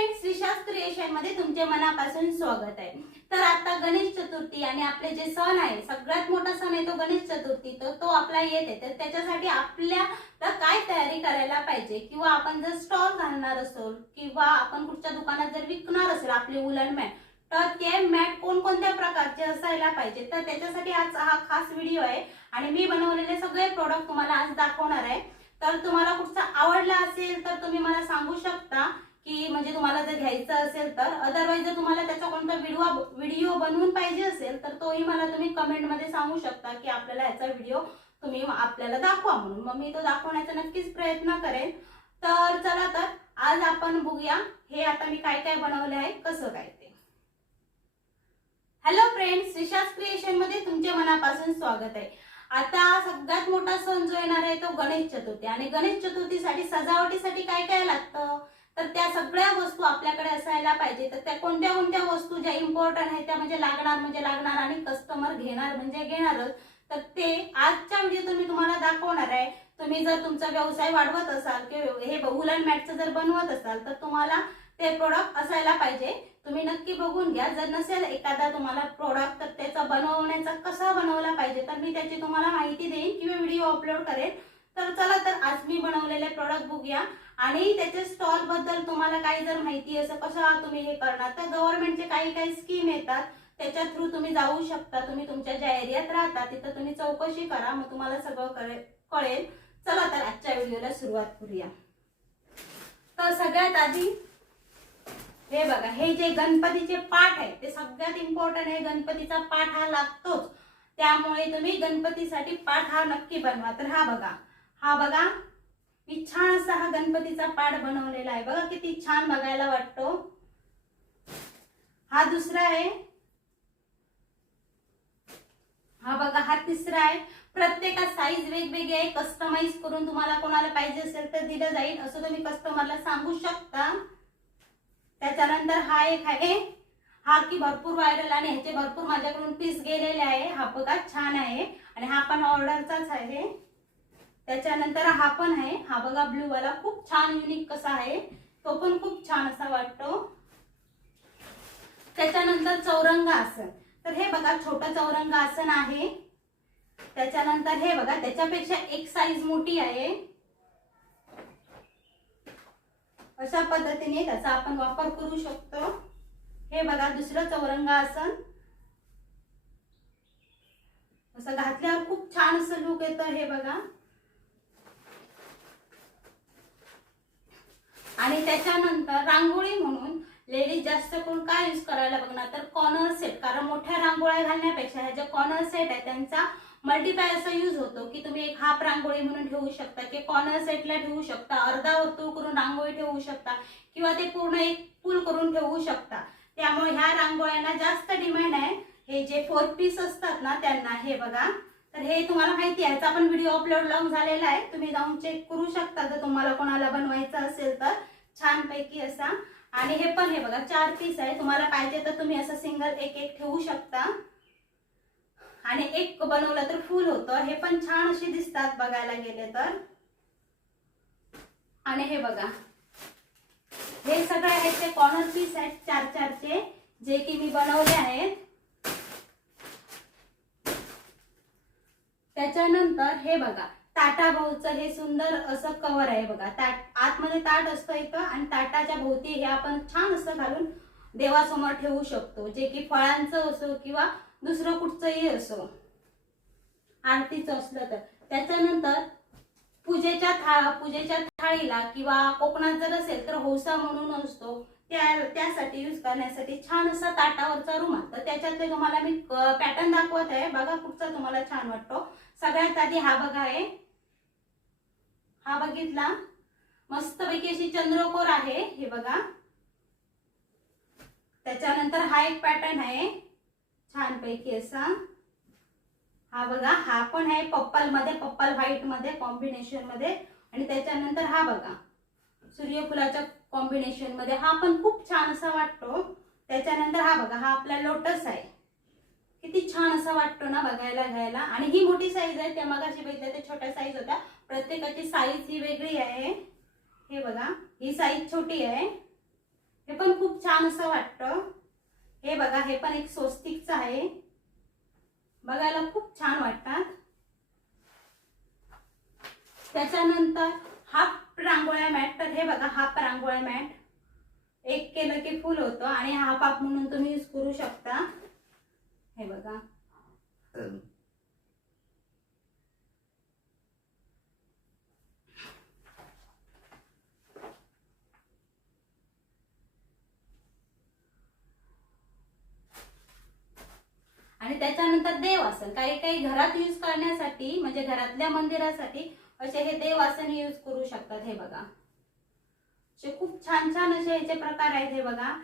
Friends, श्रीशास creation मध्ये तुमचे मनापासून स्वागत आहे। तर आता गणेश चतुर्थी आणि आपले जे सण आहे, सगळ्यात मोठा सण आहे तो गणेश चतुर्थी, तो आपला येते। तर त्याच्यासाठी आपल्याला काय तयारी करायला पाहिजे, किंवा आपण जर स्टॉल घालणार असो किंवा आपण कुठच्या दुकानात जर विकणार असेल आपले उलन मॅट, तर ते मॅट कोणकोणत्या प्रकारचे असायला पाहिजे, तर त्याच्यासाठी आज हा खास व्हिडिओ आहे आणि मी बनवलेले सगळे प्रोडक्ट तुम्हाला आज दाखवणार आहे। तर तुम्हाला कुठचा आवडला असेल तर तुम्ही मला सांगू शकता की म्हणजे तुम्हाला जर घ्यायचं असेल तर, अदरवाइज जर तुम्हाला त्याचा कोणता व्हिडिओ बनवून पाहिजे असेल तर तोही मला तुम्ही कमेंट मध्ये सांगू शकता की आपल्याला याचा व्हिडिओ तुम्ही आपल्याला दाखवा म्हणून। मग मी तो दाखवण्याचा नक्कीच प्रयत्न करेन। तर चला, तर आज आपण बघूया हे आता मी काय काय बनवले आहे, कसं काय ते। हॅलो फ्रेंड्स, श्रीशास क्रिएशन मध्ये तुमचे मनापासून स्वागत आहे। आता सगळ्यात मोठा सण जो येणार आहे तो गणेश चतुर्थी, आणि गणेश चतुर्थीसाठी सजावटीसाठी काय काय लागतं, तर त्या सगळ्या वस्तू आपल्याकडे असायला पाहिजे। तर त्या कोणत्या कोणत्या वस्तू ज्या इम्पॉर्टंट आहेत त्या म्हणजे लागणार आणि कस्टमर घेणार म्हणजे घेणारच, तर ते आजच्या व्हिडिओतून मी तुम्हाला दाखवणार आहे। तुम्ही जर तुमचा व्यवसाय वाढवत असाल किंवा हे उलन मॅटचं जर बनवत असाल तर तुम्हाला ते प्रोडक्ट असायला पाहिजे। तुम्ही नक्की बघून घ्या। जर नसेल एखादा तुम्हाला प्रोडक्ट तर त्याचा बनवण्याचा कसा बनवला पाहिजे तर मी त्याची तुम्हाला माहिती देईन किंवा व्हिडिओ अपलोड करेन। तर चला, तर आज मी बनवलेले प्रोडक्ट बघूया आणि त्याच्या स्टॉल बद्दल तुम्हाला काही जर माहिती असेल कसं तुम्ही हे करणार, तर गव्हर्नमेंटचे काही स्कीम येतात त्याच्या थ्रू तुम्ही जाऊ शकता। तुम्ही तुमच्या ज्या एरियात राहता तिथं तुम्ही चौकशी करा, मग तुम्हाला सगळं कळेल। चला, तर आजच्या व्हिडिओला सुरुवात करूया। तर सगळ्यात आधी हे बघा, हे जे गणपतीचे पाठ आहे ते सगळ्यात इम्पॉर्टंट आहे। गणपतीचा पाठ हा लागतोच, त्यामुळे तुम्ही गणपतीसाठी पाठ हा नक्की बनवा। तर हा बघा मी छान असा हा गणपतीचा पाठ बनवलेला आहे। बघा किती छान बघायला वाटतो। हा दुसरा आहे, हा बघा हा तिसरा आहे। प्रत्येका साईज वेगवेगळी आहे, कस्टमाइज करून तुम्हाला कोणाला पाहिजे असेल तर दिलं जाईल, असं तुम्ही कस्टमरला सांगू शकता। त्याच्यानंतर हा एक आहे, हा की भरपूर व्हायरल आणि ह्याचे भरपूर माझ्याकडून पीस गेलेले आहे। हा बघा छान आहे आणि हा पण ऑर्डरचाच आहे। त्याच्यानंतर हा पण आहे, हा बघा ब्लू वाला खूप छान युनिक कसा आहे, तो पण खूप छान असा वाटतो। त्याच्यानंतर चौरंग आसन, तर हे बघा छोटं चौरंग आसन आहे। त्याच्यानंतर हे बघा त्याच्यापेक्षा एक साईज मोठी आहे। अशा पद्धतीने त्याचा आपण वापर करू शकतो। हे बघा दुसरं चौरंग आसन, असं घातल्यावर खूप छान असं लुक येतं। हे बघा, आणि त्याच्यानंतर रांगोळी म्हणून लेडीज जास्त करून काय यूज करायला बघणार, तर कॉर्नर सेट। कारण मोठ्या रांगोळ्या घालण्यापेक्षा ह्या ज्या कॉर्नर सेट आहे त्यांचा मल्टीपाय असा यूज होतो की तुम्ही एक हाफ रांगोळी म्हणून ठेवू शकता, की कॉर्नर सेटला ठेवू शकता, अर्धा वर्तुळ करून रांगोळी ठेवू शकता, किंवा ते पूर्ण एक फुल करून ठेवू शकता। त्यामुळे ह्या रांगोळ्यांना जास्त डिमांड आहे। हे जे 4 पीस असतात ना त्यांना, हे बघा, तर हे तुम्हाला माहिती आहे, याचा पण व्हिडिओ अपलोड झालेला आहे, तुम्ही जाऊन चेक करू शकता जर तुम्हाला कोणाला बनवायचं असेल तर। छान पैकी असा, आणि हे पण हे बघा 4 पीस आहे, तुम्हाला पाहिजे तर तुम्ही असं सिंगल एक ठेवू शकता आणि एक बनवलं तर फुल होतं। हे पण छान असे दिसतात बघायला गेले तर। आणि हे बघा हे सगळे आहेत ते कॉर्नर पीस आहेत 4 चे, जे की मी बनवले आहेत। त्याच्यानंतर हे बघा ताटाभोवचं हे सुंदर असं कव्हर आहे बघा। आतमध्ये ताट असतं इथं आणि ताटाच्या भोवती हे आपण छान असं घालून देवासमोर ठेवू शकतो, जे की फळांचं असो किंवा दुसरं कुठचंही असो, आरतीचं असलं तर। त्याच्यानंतर पूजेच्या थाळीला किंवा कोकणात जर असेल तर होसा म्हणून असतो, त्यासाठी यूज करण्यासाठी छान असा ताटावरचा रुमाल। तर त्याच्यातले तुम्हाला मी पॅटर्न दाखवत आहे, बघा कुठचा तुम्हाला छान वाटतो। सगळ्यात आधी हा बघा आहे, हा बघितला, मस्तपैकी अशी चंद्रकोर आहे, हे बघा। त्याच्यानंतर हा एक पॅटर्न आहे छान पैकी असा, हा बघा, हा पण आहे पर्पल व्हाईट मध्ये कॉम्बिनेशन मध्ये। आणि त्याच्यानंतर हा बघा सूर्यफुलाच्या कॉम्बिनेशन मध्ये, हा पण खूप छान असा वाटतो। त्याच्यानंतर हा बघा, हा आपला लोटस आहे, किती छान असा वाटतो ना बघायला घ्यायला। आणि ही मोठी साईज आहे, त्या मगाशी बघितल्या ते छोट्या साईज होत्या, प्रत्येकाची साईज ही वेगळी आहे। हे बघा ही साईज छोटी आहे, हे पण खूप छान असं वाटतं. हे बघा, हे पण एक स्वस्तिकचं आहे, बघायला खूप छान वाटतात. त्याच्यानंतर हाफ रांगोळ्या मॅट. तर हे बघा, हाफ रांगोळ्या मॅट एक केलं की फुल होतं आणि हाफ हाफ म्हणून तुम्ही यूज करू शकता. हे बघा, आणि त्याच्यानंतर देवासन. काही काही घरात यूज करण्यासाठी, म्हणजे घरातल्या मंदिरासाठी असे हे देवासन यूज करू शकतात. हे बघा, असे खूप छान छान असे ह्याचे प्रकार आहेत. हे बघा,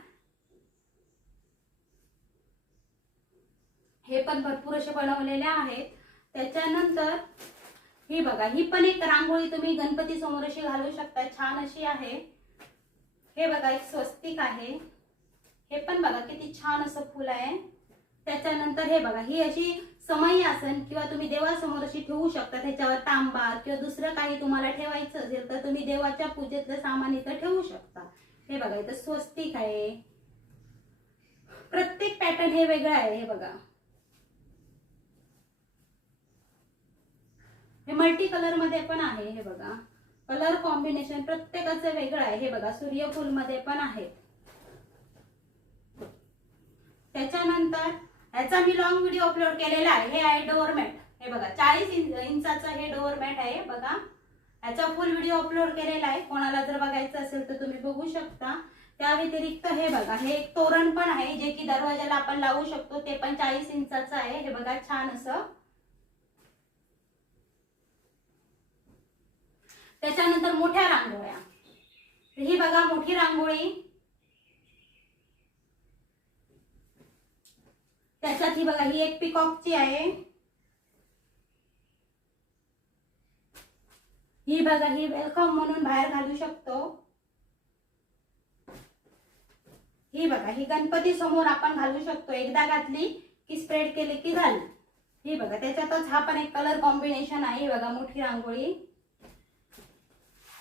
हे पण भरपूर असे बनवलेले आहेत. त्याच्यानंतर ही बघा, ही पण एक रांगोळी तुम्ही गणपती समोर अशी घालू शकता, छान अशी आहे. हे बघा, एक स्वस्तिक आहे, हे पण बघा किती छान असं फुल आहे. त्याच्यानंतर हे बघा, ही अशी समई आसन किंवा तुम्ही देवासमोर अशी ठेवू शकता. त्याच्यावर तांबा किंवा दुसरं काही तुम्हाला ठेवायचं असेल तर तुम्ही देवाच्या पूजेतलं सामान इथं ठेवू शकता. हे बघा, इथं स्वस्तिक आहे. प्रत्येक पॅटर्न हे वेगळं आहे. हे बघा, हे मल्टी कलर मध्ये पण आहे. हे बघा, कलर कॉम्बिनेशन प्रत्येकाचं वेगळं आहे. हे बघा, सूर्यफूल मध्ये पण आहे. त्याच्यानंतर ह्याचा मी लॉंग व्हिडिओ अपलोड केलेला आहे. हे आहे डोअरमॅट. हे बघा, 40 इंचाचा हे डोअरमॅट आहे. बघा, ह्याचा फुल व्हिडिओ अपलोड केलेला आहे. कोणाला जर बघायचं असेल तर तुम्ही बघू शकता. त्या व्यतिरिक्त हे बघा, हे एक तोरण पण आहे जे की दरवाजाला आपण लावू शकतो. ते पण 40 इंचाचं आहे. हे बघा, छान असं. त्याच्यानंतर मोठ्या रांगोळ्या. ही बघा, मोठी रांगोळी. त्याच्यात ही बघा, ही एक पिकॉकची आहे. ही बघा, ही वेलकम म्हणून बाहेर घालू शकतो. ही बघा, ही गणपती समोर आपण घालू शकतो. एकदा घातली की स्प्रेड केले की झाली. ही बघा, त्याच्यातच हा पण एक कलर कॉम्बिनेशन आहे. ही बघा, मोठी रांगोळी.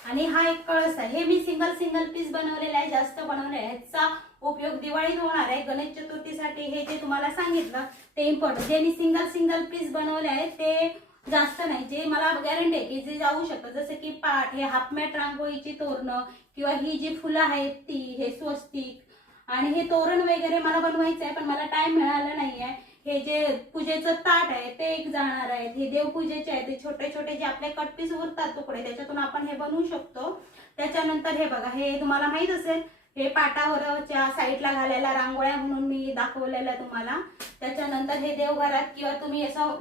आणि हा एक कळस आहे. हे मी सिंगल सिंगल पीस बनवलेला आहे, जास्त बनवलेला आहे. ह्याचा उपयोग दिवाळीत होणार आहे, गणेश चतुर्थीसाठी. हे जे तुम्हाला सांगितलं ते इम्पॉर्टंट. जे मी सिंगल सिंगल पीस बनवले आहे ते जास्त नाही, जे मला गॅरंटी आहे की जे जाऊ शकतं. जसं की पाट, हे हाफमॅट रांगोळीची तोरणं किंवा ही जी फुलं आहेत ती, हे स्वस्तिक आणि हे तोरण वगैरे मला बनवायचं आहे, पण मला टाइम मिळाला नाहीये. हे जे पूजेचं ताट आहे ते एक जाणार आहे. हे देवपूजेचे आहे, ते छोटे छोटे जे आपले कटपीस उरतात तुकडे, त्याच्यातून आपण हे बनवू शकतो. त्याच्यानंतर हे बघा, हे तुम्हाला माहित असेल, हे पाटावरच्या साईडला घालायला रांगोळ्या म्हणून मी दाखवलेलं तुम्हाला. त्याच्यानंतर हे देवघरात किंवा तुम्ही असं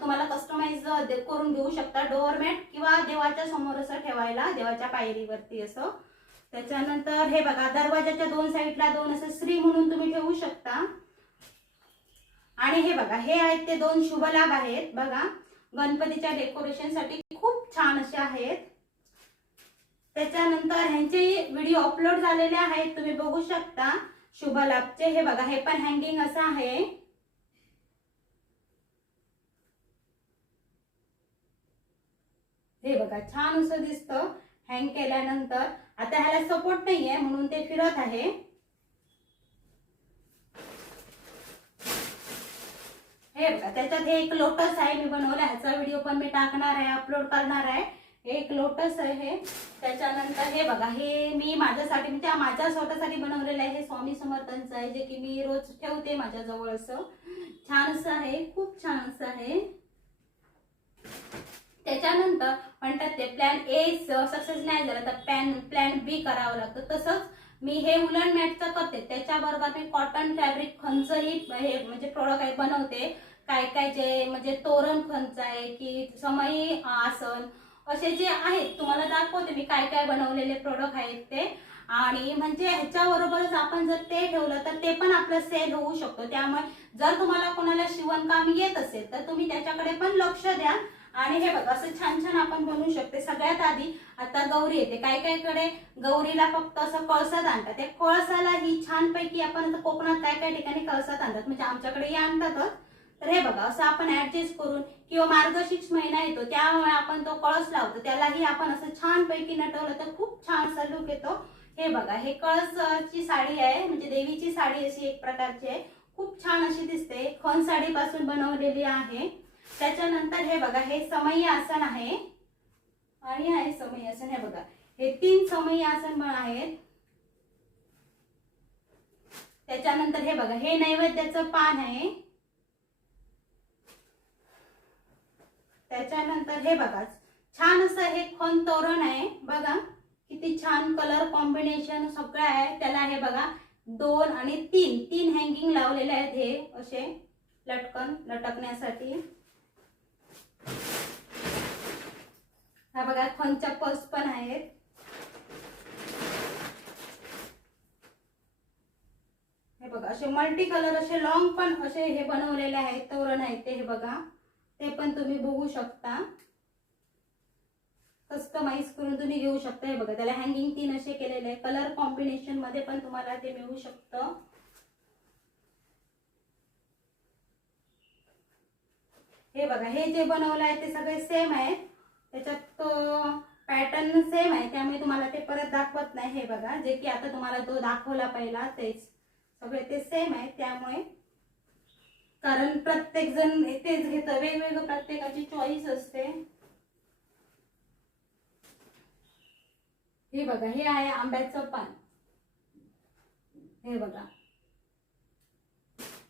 तुम्हाला कस्टमाइज करून घेऊ शकता, डोअरमॅट किंवा देवाच्या समोर असं ठेवायला, देवाच्या पायरीवरती असं. त्याच्यानंतर हे बघा, दरवाजाच्या दोन साईडला दोन असं श्री म्हणून तुम्ही ठेवू शकता. आणि हे बघा, हे आहेत ते दोन शुभलाभ आहेत. बघा, गणपतीच्या डेकोरेशन साठी खूप छान असे आहेत. त्याच्यानंतर ह्यांचे व्हिडिओ अपलोड झालेले आहेत, तुम्ही बघू शकता शुभलाभचे. हे बघा, हे पण हँगिंग असं आहे. हे बघा, छान असं दिसतं हँग केल्यानंतर. आता ह्याला सपोर्ट नाहीये म्हणून ते फिरत आहे. हे बघा, त्याच्यात हे एक लोटस आहे, मी बनवला. ह्याचा व्हिडिओ पण मी टाकणार आहे, अपलोड करणार आहे. हे एक लोटस आहे. त्याच्यानंतर हे बघा, हे मी माझ्यासाठी, म्हणजे माझ्या स्वतःसाठी बनवलेलं आहे. हे स्वामी समर्थांचं आहे, जे की मी रोज ठेवते माझ्या जवळ. असं छान असं आहे, खूप छान असं आहे. त्याच्यानंतर म्हणतात ते प्लॅन ए सक्सेस नाही झाला तर प्लॅन बी करावं लागतं. तसंच मी हे उलन मॅटचं करते, त्याच्याबरोबर मी कॉटन फॅब्रिक खंचही हे म्हणजे प्रोडक्ट आहे बनवते. काय काय जे म्हणजे तोरण खंच आहे की समई आसन, असे जे आहेत तुम्हाला दाखवते मी काय काय बनवलेले प्रोडक्ट आहेत ते. आणि म्हणजे ह्याच्याबरोबरच आपण जर ते ठेवलं तर ते पण आपलं सेल होऊ शकतो. त्यामुळे जर तुम्हाला कोणाला शिवणकाम येत असेल तर तुम्ही त्याच्याकडे पण लक्ष द्या. आणि हे बघा, असं छान छान आपण बनवू शकते. सगळ्यात आधी आता गौरी येते, काय काय कडे गौरीला फक्त असं कळसात आणतात. त्या कळसाला ही छानपैकी आपण कोकणात काय काय ठिकाणी कळसात आणतात, म्हणजे आमच्याकडेही आणतातच. तर हे बघा, असं आपण ऍडजस्ट करून, किंवा मार्गशीर्ष महिना येतो त्यामुळे आपण तो कळस लावतो, त्यालाही आपण असं छानपैकी नटवलं तर खूप छान असा लुक येतो. हे बघा, हे कळसची साडी आहे, म्हणजे देवीची साडी अशी एक प्रकारची आहे, खूप छान अशी दिसते, खण साडी पासून बनवलेली आहे. त्याच्यानंतर हे बघा, हे समई आसन आहे आणि आहे समई आसन. हे बघा, हे 3 समई आसन आहेत. त्याच्यानंतर हे बघा, हे नैवेद्याचं पान आहे. त्याच्यानंतर हे बघा, छान असं हे खण तोरण आहे. बघा किती छान कलर कॉम्बिनेशन सगळं आहे त्याला. हे बघा 2 आणि 3 हँगिंग लावलेले आहेत, हे असे लटकण्यासाठी. हा बघा, खणच्या पर्स पण आहेत. हे बघा, असे मल्टी कलर असे लॉंग पण असे हे बनवलेले आहेत, तोरण आहेत ते. हे बघा, ते पण तुम्ही बघू शकता, कस्टमाइज करून तुम्ही घेऊ शकता. हे बघा, त्याला हँगिंग 3 असे केलेले आहे. कलर कॉम्बिनेशन मध्ये पण तुम्हाला ते मिळू शकतं. हे बघा, हे जे बनवलं आहे ते सगळे सेम आहे, त्याच्यात पॅटर्न सेम आहे, त्यामुळे तुम्हाला ते परत दाखवत नाही. हे बघा, जे की आता तुम्हाला तो दाखवला पहिला तेच सगळे ते सेम आहे, त्यामुळे कारण प्रत्येक जण तेच घेतं, वेगवेगळं प्रत्येकाची चॉईस असते. हे बघा, हे आहे आंब्याचं पान. हे बघा,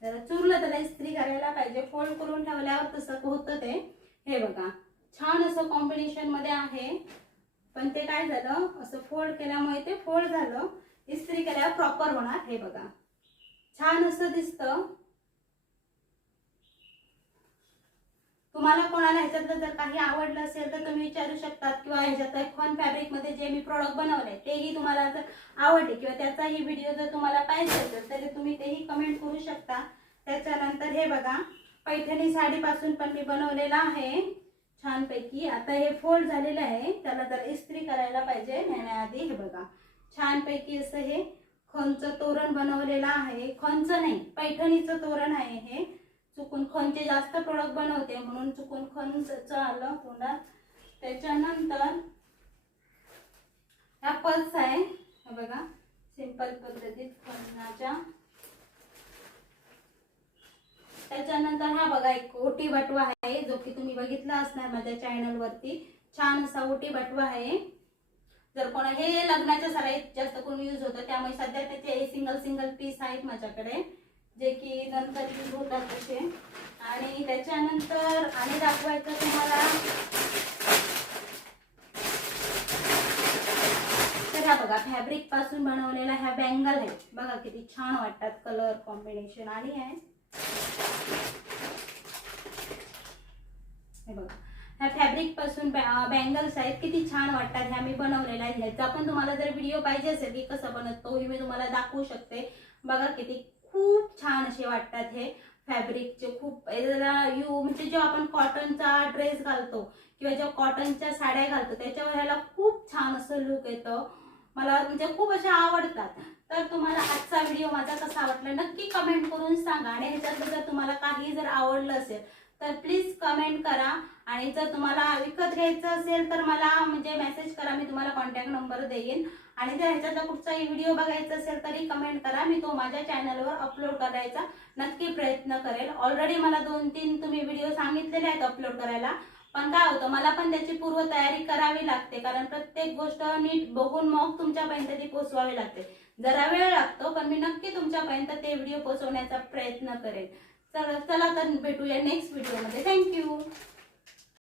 जरा चुरलं त्याला इस्त्री करायला पाहिजे, फोल्ड करून ठेवल्यावर तसं होतं ते. हे बघा, छान असं कॉम्बिनेशन मध्ये आहे, पण ते काय झालं, असं फोल्ड केल्यामुळे ते फोल्ड झालं, इस्त्री केल्यावर प्रॉपर होणार. हे बघा, छान असं दिसतं. तुम्हाला कोणाला ह्याच्यातलं जर काही आवडलं असेल तर तुम्ही विचारू शकतात, किंवा ह्याच्यात खण फॅब्रिक मध्ये जे मी प्रोडक्ट बनवले तेही तुम्हाला जर आवडले किंवा त्याचाही व्हिडिओ जर तुम्हाला पाहिजे असेल तर तुम्ही तेही कमेंट करू शकता. त्याच्यानंतर हे बघा, पैठणी साडी पासून पण मी बनवलेला आहे छानपैकी. आता हे फोल्ड झालेलं आहे, त्याला जर इस्त्री करायला पाहिजे नेण्याआधी. हे बघा, छानपैकी असं हे खणचं तोरण बनवलेलं आहे. खणचं नाही, पैठणीचं तोरण आहे हे. चुकून खणचे जास्त प्रोडक्ट बनवते म्हणून चुकून खणचं आलं तोंडात. त्याच्यानंतर ह्या पर्स आहे. हे बघा, सिंपल पद्धतीत खणाच्या. त्याच्यानंतर हा बघा, एक ओटी बटवा आहे, जो की तुम्ही बघितला असणार माझ्या चॅनल वरती. छान असा ओटी बटवा आहे. जर कोणा हे लग्नाच्या सराईत जास्त करून यूज होतं, त्यामुळे सध्या त्याचे सिंगल पीस आहेत माझ्याकडे, जे की नंतर यूज होतात तसे. आणि त्याच्यानंतर आणि दाखवायचं तुम्हाला, तर हा बघा, फॅब्रिक पासून बनवलेला ह्या बँगल आहे. बघा किती छान वाटतात, कलर कॉम्बिनेशन आणि आहे. हे बघा, ह्या फॅब्रिक पासून बँगल्स आहेत, किती छान वाटतात. ह्या मी बनवलेल्या आहेत. ह्याचा पण तुम्हाला जर व्हिडिओ पाहिजे असेल की कसं बनवतो हे मी तुम्हाला दाखवू शकते. बघा किती खूप छान असे वाटतात हे फॅब्रिकचे. खूप म्हणजे जेव्हा आपण कॉटनचा ड्रेस घालतो किंवा जेव्हा कॉटनच्या साड्या घालतो त्याच्यावर ह्याला खूप छान असं लुक येतं. मला म्हणजे खूप अशा आवडतात. तर तुम्हाला आजचा व्हिडिओ माझा कसा वाटला नक्की कमेंट करून सांगा. आणि ह्याच्यात जर तुम्हाला काही जर आवडलं असेल तर प्लीज कमेंट करा. आणि जर तुम्हाला विकत घ्यायचं असेल तर मला म्हणजे मेसेज करा, मी तुम्हाला कॉन्टॅक्ट नंबर देईन. आणि जर ह्याच्यातला कुठचाही व्हिडिओ बघायचा असेल तरी कमेंट करा, मी तो माझ्या चॅनलवर अपलोड करायचा नक्की प्रयत्न करेल. ऑलरेडी मला 2-3 तुम्ही व्हिडिओ सांगितलेले आहेत अपलोड करायला, पण काय होतं मला पण त्याची पूर्वतयारी करावी लागते, कारण प्रत्येक गोष्ट नीट बघून मग तुमच्यापर्यंत ती पोहोचवावी लागते. जरा वेळ लागतो, पण मी नक्की तुमच्यापर्यंत ते व्हिडिओ पोहोचवण्याचा प्रयत्न करेन. चला तर भेटूया नेक्स्ट व्हिडिओमध्ये. थँक्यू.